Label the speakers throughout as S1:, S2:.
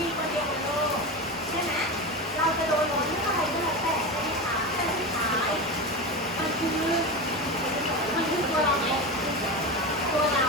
S1: ดีกว่าเดโมโลใช่ไหมเราจะโดนร้อนเรื่องอไรก็แล้วแต่ใช่ไหมคะแต่สุดท้ายมันคือมันคือตัวเราไหตัวเรา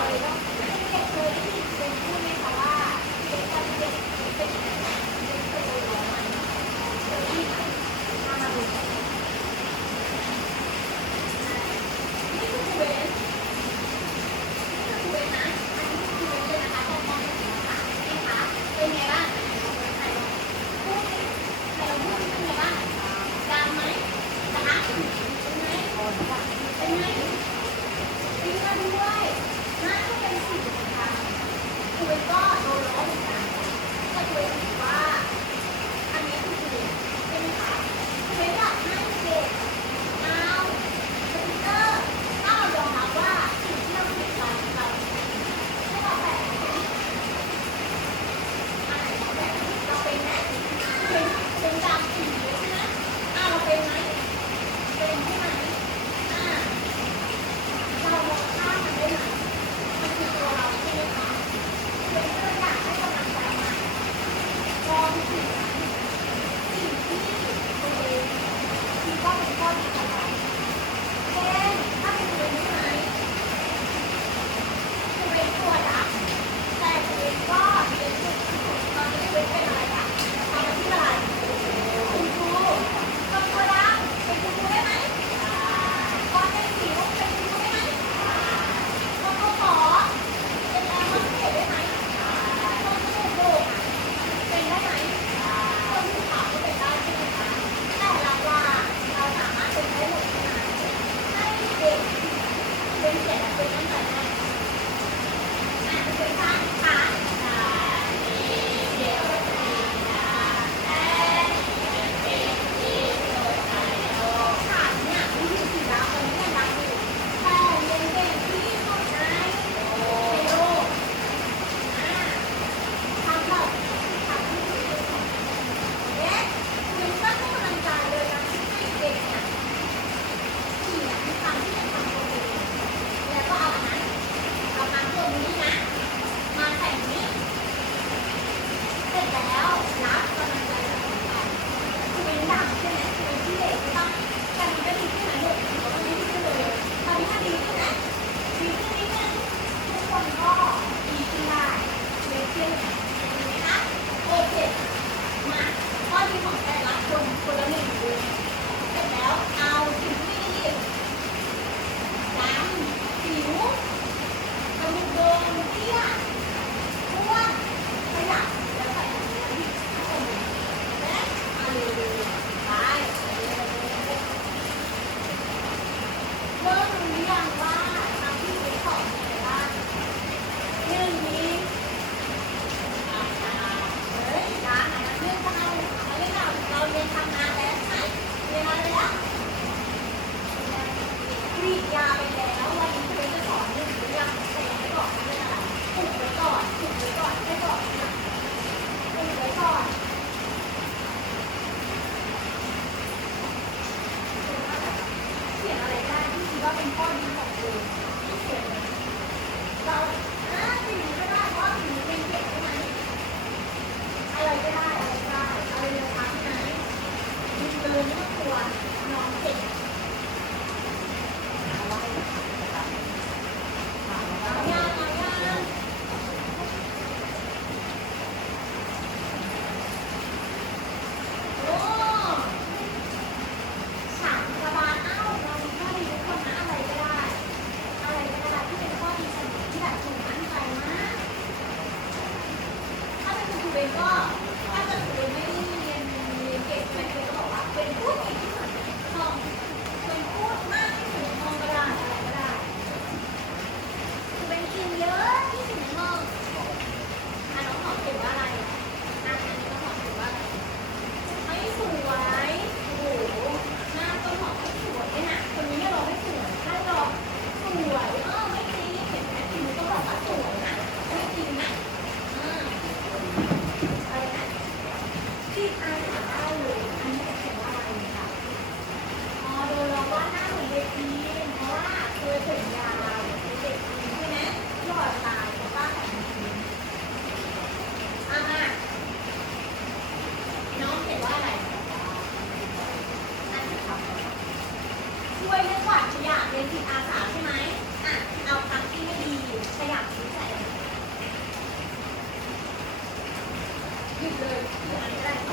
S1: ก็โดนล้อเหมือนกันก็เลยเห็นว่า อันนี้คือเป็นขามคะเห็นแบบให้ あ!嗯。 ช่วยเรื่องกวาดขยะเป็นจิตอาสาใช่ไหมอะเอาคำที่ไม่ดีขยะทิ้งใส่หยิดเลยหยิบอันก็ได้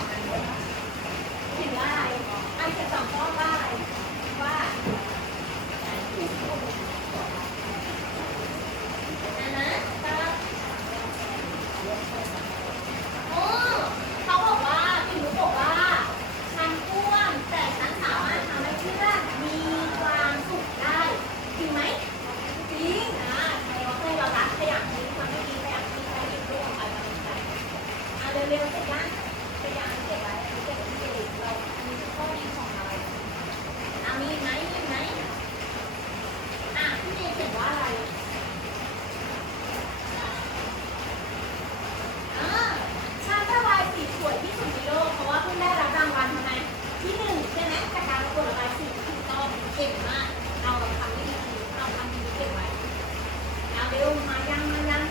S1: เร็วๆไปย่างไปย่างเก็บไว้เก็บเก็บเรามีขอดีของอะไรอ่มีไหมมีไหมอะพี่เจเขียนว่าอะไรอ่าชาติวายสีสวยที่สุดในโลกเพราะว่าเพิ่งได้รับรางวัลทำไที่หนึ่งใช่ไหมการประดระบายสีถูกต้องเก่งมาก เอาทำให้ดีเราทำดีเก็บไว้เอาเร็วมายังมาย่ง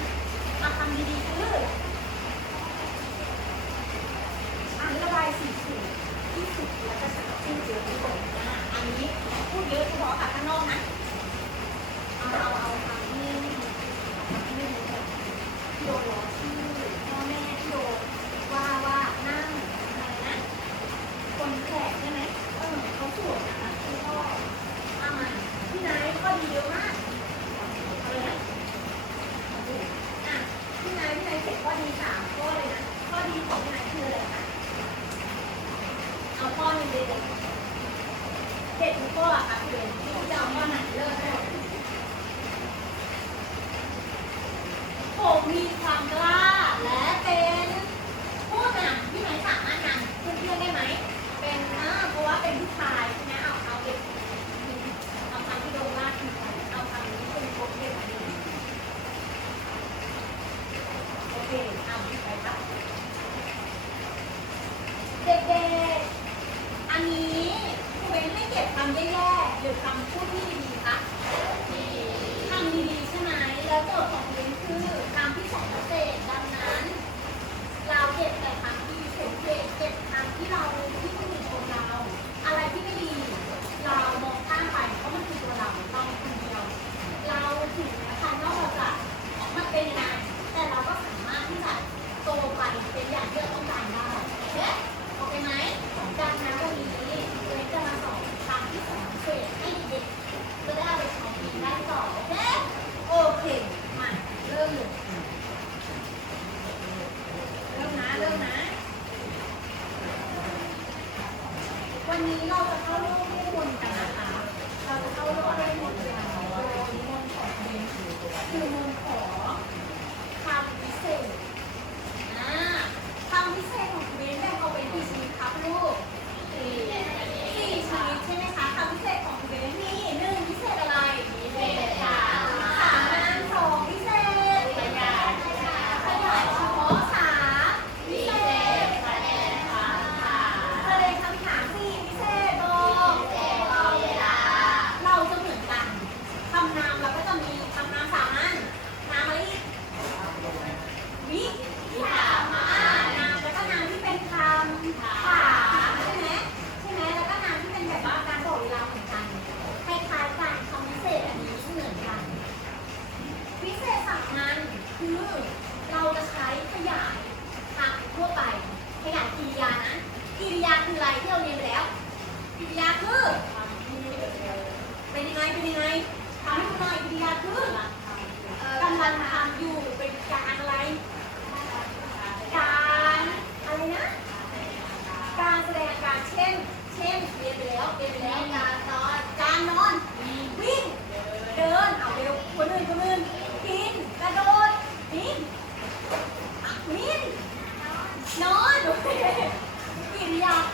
S1: เอาเอาเอาทางที่ที่โดนล้อ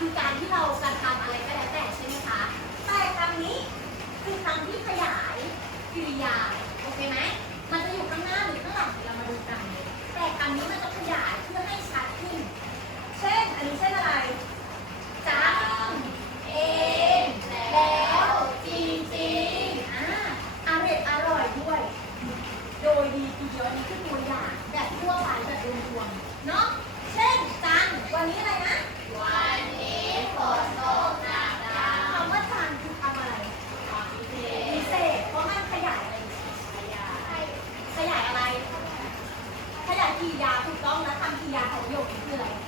S1: คือการที่เรากระทำอะไรก็แล้วแต่ใช่ไหมคะ แต่คำนี้คือคำที่ขยายกริยา โอเคไหม มันจะอยู่ข้างหน้าหรือข้างหลังเรามาดูกัน แต่คำนี้มันจะขยายเพื่อให้ชัดขึ้น เช่น อันนี้เช่นอะไรจ้าเองแล้วจริงจริงอ่าอร่อยอร่อยด้วย โดยดีทีเดียวนี่คือตัวอย่างแบบทั่วไปแบบรวมๆเนาะ เช่นจันวันนี้อะไร ทียาถูกต้องและทำทียาของโยกคืออะไร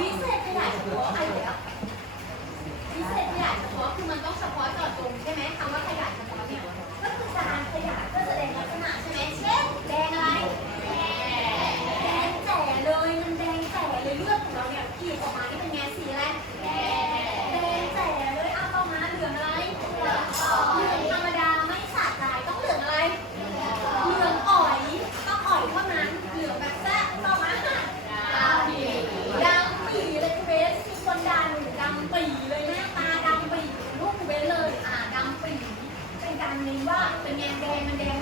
S1: พิเศษขยายเฉพาะอะไรอะพิเศษขยายเฉพาะคือมันต้องเฉพาะเจาะจงใช่ไหมคำว่าขยายเฉพาะเนี่ยก็คือการขยายเพื่อแสดงลักษณะใช่ไหม นมีว่าเป็นไงแดงมันแดง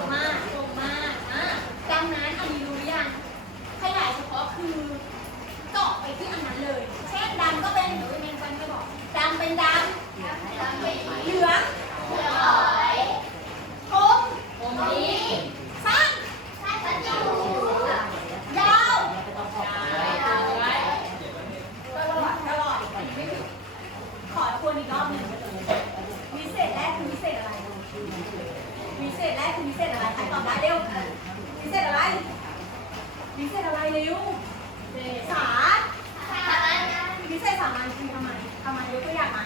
S1: งมากตรงมากอะดังนั้นอันนี้รู้หรือยังขยายเฉพาะคือเกาะไปที่อันนั้นเลย เช่นดำก็เป็นหรือเมนกันไม่บอกดำเป็นดำดำเป็นเหลืองเหลืองคมคมนี้ ส่ต่อมาเร็วมีเศษอะไรมีเศษอะไรเร็วสาสามัญมีเศษสามัญคือทำไมทำไมยกตัวอย่างมา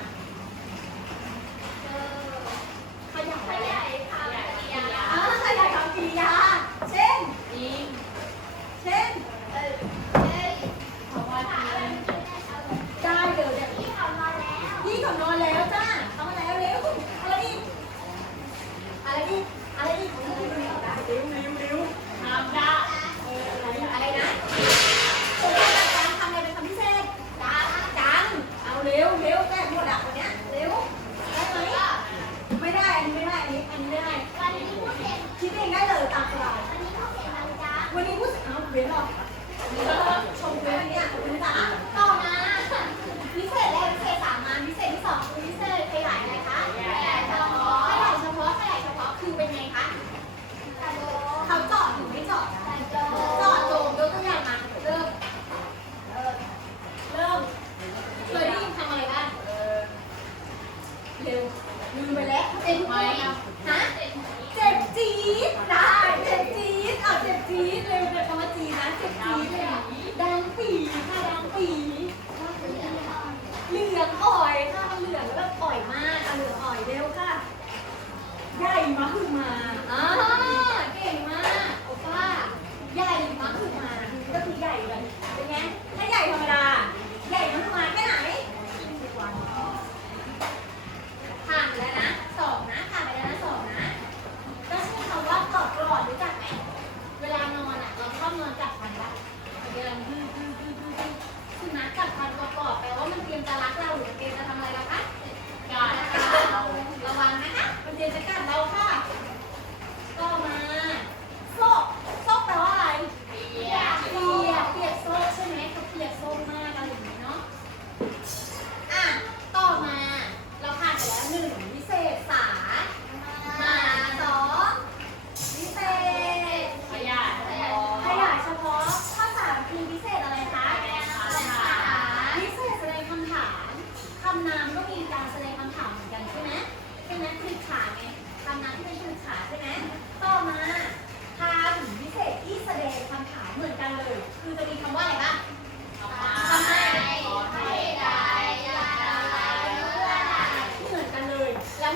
S1: ขยายขยาย 别闹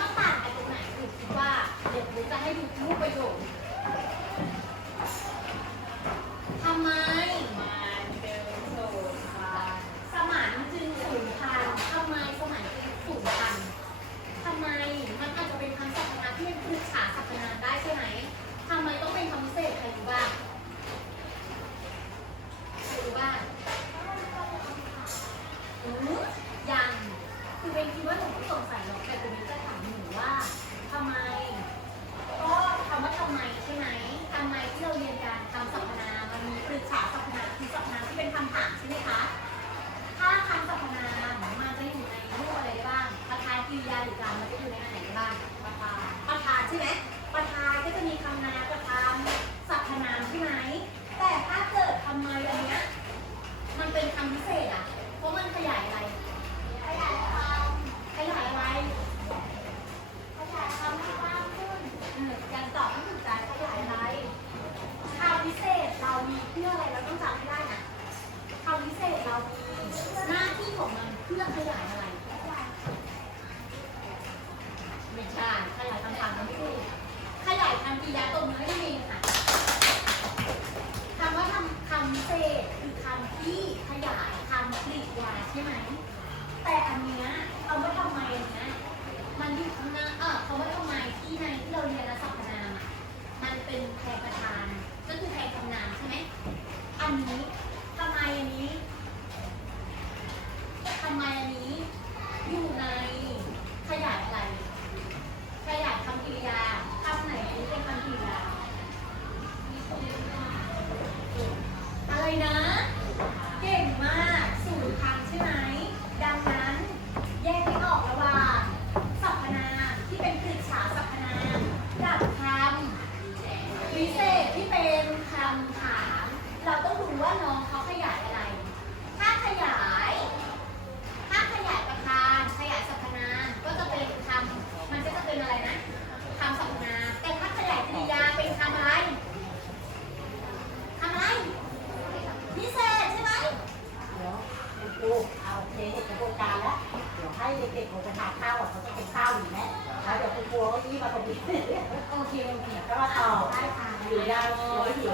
S1: มันต่างกันตรงไหนคิดว่าเดี๋ยวหนูจะให้ดูมุกประโยค นางปียาตร
S2: งนี้
S1: นเองค่ะคำว่าคำคำเศษคือคำที่ขยายคำปริยาใช่ไหม แต่อันเนี้ยคำว่าทำไมอันเนี้ยมันอยู่ข้างหน้าเออคำว่าทำไมที่ในที่เราเรียนรัศพนามะมันเป็นแทนประธานก็คือแทนคำนามใช่ไหมอันนี้ โอเคโอเคก็ต่อได้ค่ะอยู่ยา
S3: วเลย